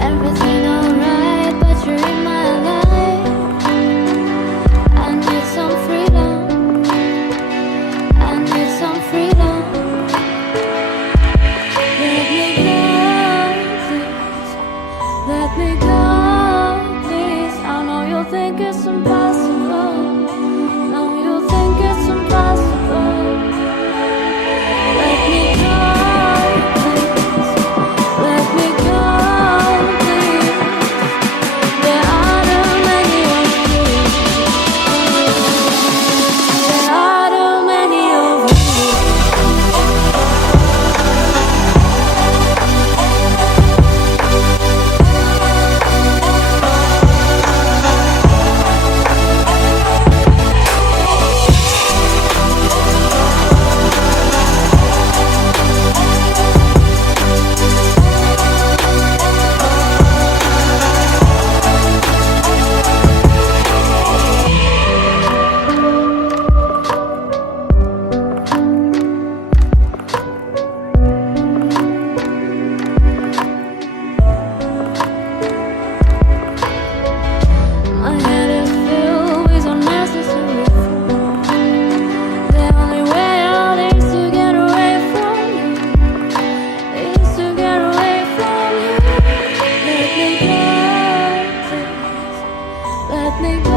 Everything alright, but you're in my life. I need some freedom. I need some freedom. Let me go, please. Let me go, please. I know you think it's impossible. No, you think it's impossible. Let me go, please. Let me go, please. There are too many of you. There are too many of you. My head is filled with unnecessary thoughts. The only way out is to get away from you. Is to get away from you. Let me go, please. Let me go.